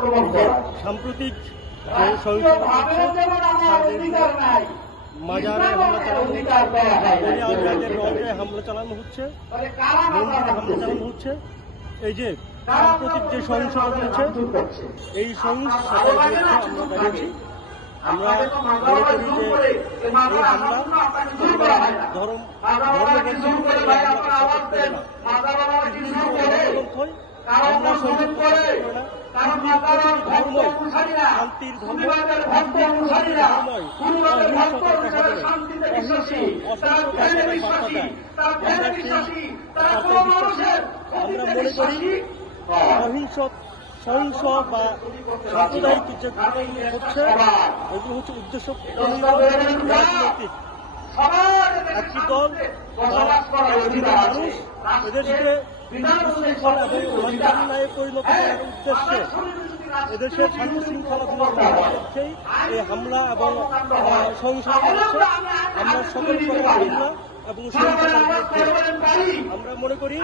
আক্রমণ করা। সাম্প্রতিক মাজারে হামলা চালানো হচ্ছে হামলা চালানো হচ্ছে মন্দিরে হামলা চালানো হচ্ছে। এই যে সাম্প্রতিক যে সহিংসতা চলছে এই সহিংসতার বিরুদ্ধে আমরা আমরা ধর্ম ধর্মবর্ষী শান্তির ধর্ম পৃথিবীর ধর্মই অহিংসতার কথা বলে অহিংস অসংখ্য বার্তায় বার্তা দেয় আমরা বিশ্বাসী মনে করি অহিংস সহিংস বা সাম্প্রদায়িক যে ঘটনাগুলো হচ্ছে এগুলো হচ্ছে উদ্দেশ্য রাজনৈতিক একটি দল মানুষ এদেরকে এবং পরিণত করার উদ্দেশ্যে এদেশের শান্তি শৃঙ্খলা লক্ষ্যেই এই হামলা এবং সহিংসতা আমরা সকল হামলা এবং আমরা মনে করি